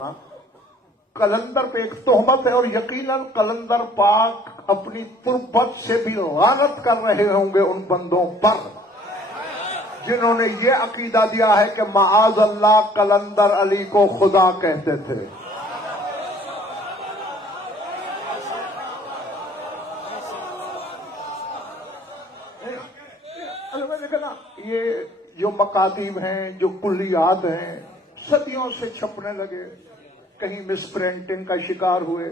कलंदर पे एक तोहमत है और यकीनन कलंदर पाक अपनी तुर्बत से भी लानत कर रहे होंगे उन बंदों पर जिन्होंने ये अकीदा दिया है कि माआज अल्लाह कलंदर अली को खुदा कहते थे। देखा ना, ये जो मकातीब हैं, जो कुल्लियात हैं, सदियों से छपने लगे। कहीं मिसप्रिंटिंग का शिकार हुए,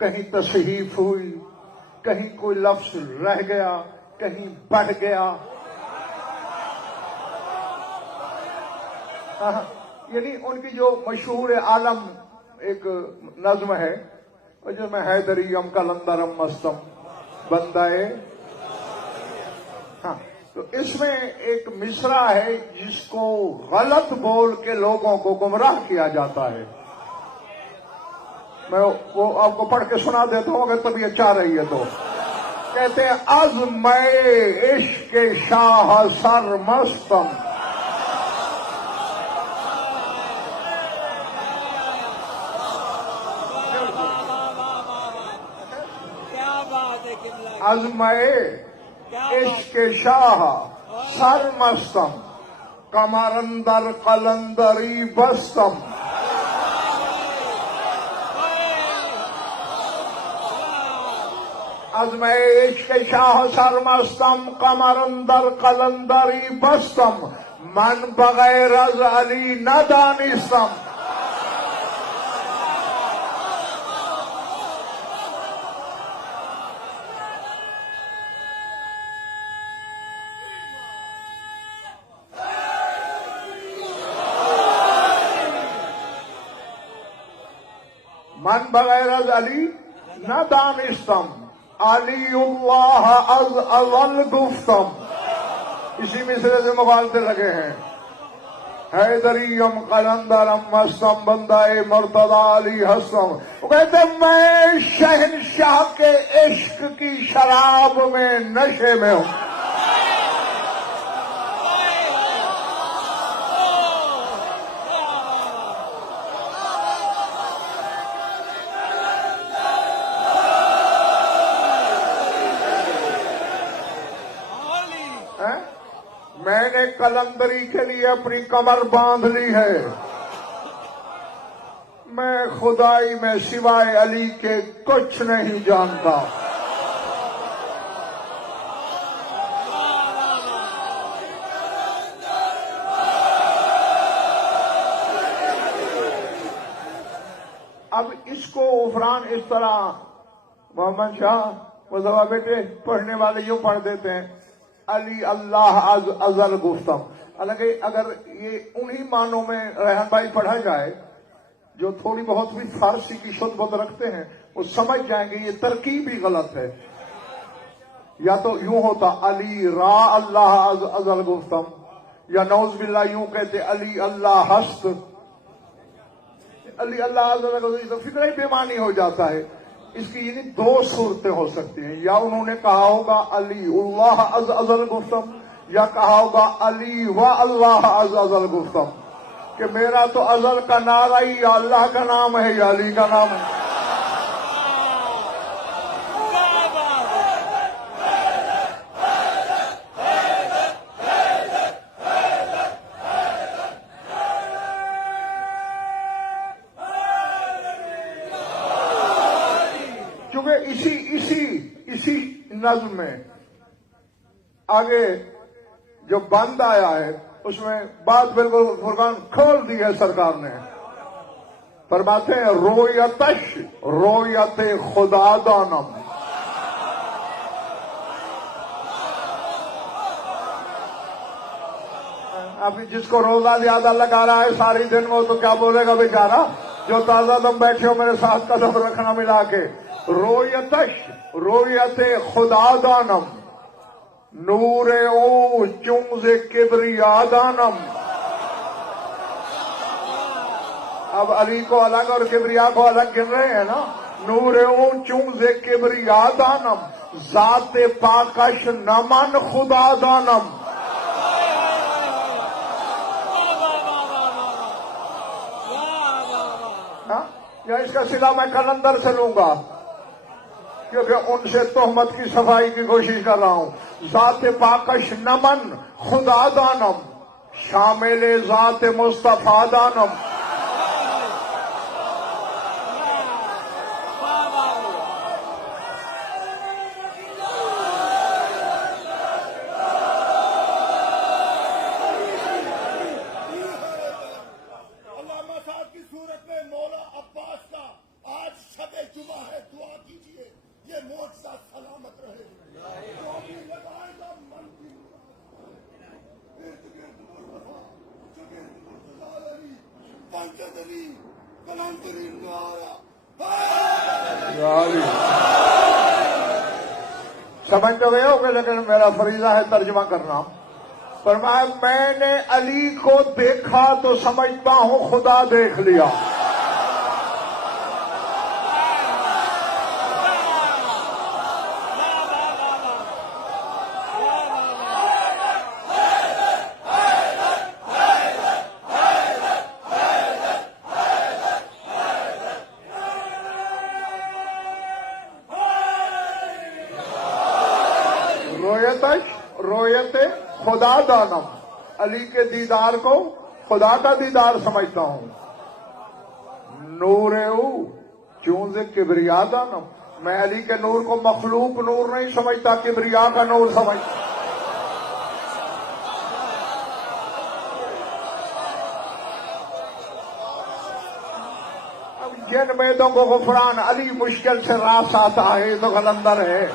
कहीं तसहीफ हुई, कहीं कोई लफ्ज रह गया, कहीं बढ़ गया। यानी उनकी जो मशहूर आलम एक नज्म है जिसमें हैदरियम कलंदरम मस्तम बंदाए। हाँ, तो इसमें एक मिसरा है जिसको गलत बोल के लोगों को गुमराह किया जाता है। मैं वो आपको पढ़ के सुना देता हूं अगर तबीयत चाह रही है तो। कहते हैं अज़्म इश्क शाह सर मस्तम, अज़्म इश्क शाह सर मस्तम, कमरंदर कलंदरी बस्तम। अज़्म इश्क शाह सर मस्तम, कमरंदर कलंदरी बस्तम, मन बगैर अज़ अली न दानिस्तम। मन बगैर अज़ अली न दानिस्तम, अलीउल्लाह अज़ अज़ल गुफ्तम। इसी मिसरे से मुखालते लगे हैं। हैदरियम कलंदरम मस्तम, बंदाए मुर्तदा अली हस्तम। वो कहते मैं शहनशाह के इश्क की शराब में नशे में हूं। मैंने कलंदरी के लिए अपनी कमर बांध ली है। मैं खुदाई में सिवाय अली के कुछ नहीं जानता। अब इसको उफरान इस तरह मोहम्मद शाह मुज़फ़्फ़र बेटे पढ़ने वाले यूं पढ़ देते हैं, अली अल्लाह अज़ अज़ल गुफ्तम। हालांकि अगर ये उन्हीं मानों में रेहान भाई पढ़ा जाए जो थोड़ी बहुत भी फारसी की शुद्ध बुद्ध रखते हैं, वो समझ जाएंगे ये तरकीब ही गलत है। या तो यूं होता अली रा अल्लाह अज़ अज़ल गुफ्तम, या नौज़ बिल्लाह यूं कहते अली अल्लाह हस्त। अली अल्लाह अज़ अज़ल गुफ्तम तो फिक्र ही बेमानी हो जाता है। इसकी ये दो सूरतें हो सकती हैं, या उन्होंने कहा होगा अली उल्लाह अज़ अज़ल गुफ्तम, या कहा होगा अली व अल्लाह अज़ अज़ल गुफ्तम, कि मेरा तो अज़ल का नारा ही या अल्लाह का नाम है या अली का नाम है। इसी नज़्म में आगे जो बंद आया है उसमें बात बिल्कुल फुरकान खोल दी है सरकार ने। फरमाते हैं रोयतश रोयत खुदा दानम। अभी जिसको रोजा ज्यादा लगा रहा है सारी दिन वो तो क्या बोलेगा बेचारा। जो ताजा दम बैठे हो मेरे साथ कदम रखना मिला के। रोयतश रोयत खुदा दानम, नूरे ओ चुंज़े किबरिया दानम। अब अली को अलग और किबरिया को अलग गिन रहे हैं ना। नूरे ओ चुंज़े किबरिया दानम, ज़ाते पाकश नमन खुदा दानम। ہاں؟ یا اس کا صلہ میں کلندر سے لوں گا، کیونکہ ان سے تہمت کی صفائی کی کوشش کر رہا ہوں. ذات پاکش نمن خدا دانم، شامل ذات مصطفیٰ دانم. سمجھ تو گئے ہو کہ لیکن میرا فریضہ ہے ترجمہ کرنا. فرمایا میں نے علی کو دیکھا تو سمجھتا ہوں خدا دیکھ لیا. رویت خدا دانم، علی کے دیدار کو خدا کا دیدار سمجھتا ہوں. نور او چونز کبریا دانم، میں علی کے نور کو مخلوق نور نہیں سمجھتا، کبریا کا نور سمجھتا. اب جن بیدوں کو غفران علی مشکل سے راس آتا ہے تو قلندر ہے.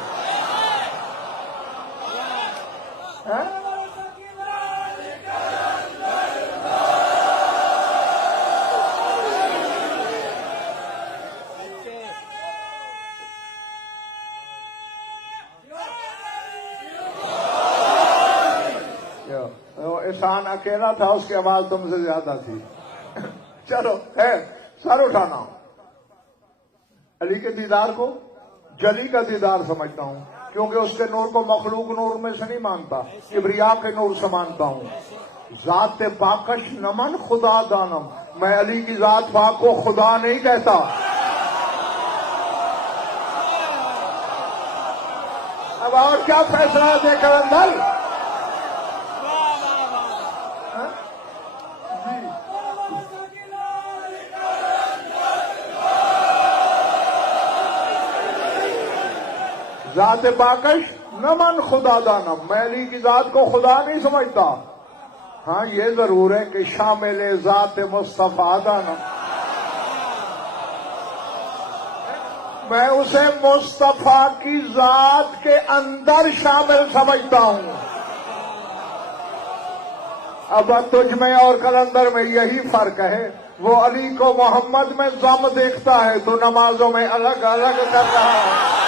احسان اکیلا تھا، اس کی آواز تم سے زیادہ تھی. چلو ہے سر اٹھانا. علی کے دیدار کو جلی کا دیدار سمجھتا ہوں، کیونکہ اس کے نور کو مخلوق نور میں سے نہیں مانتا، کبریا کے نور سے مانتا ہوں. ذات پاکش نمن خدا دانم، میں علی کی ذات پاک کو خدا نہیں کہتا. اب اور کیا فیصلہ دے کر اندر ذات پاکش نمن خدا دانم، میں علی کی ذات کو خدا نہیں سمجھتا. ہاں یہ ضرور ہے کہ شامل ذات مصطفیٰ دانم، میں اسے مصطفیٰ کی ذات کے اندر شامل سمجھتا ہوں. اب تجھ میں اور قلندر میں یہی فرق ہے. وہ علی کو محمد میں ضم دیکھتا ہے، تو نمازوں میں الگ الگ کر رہا ہے.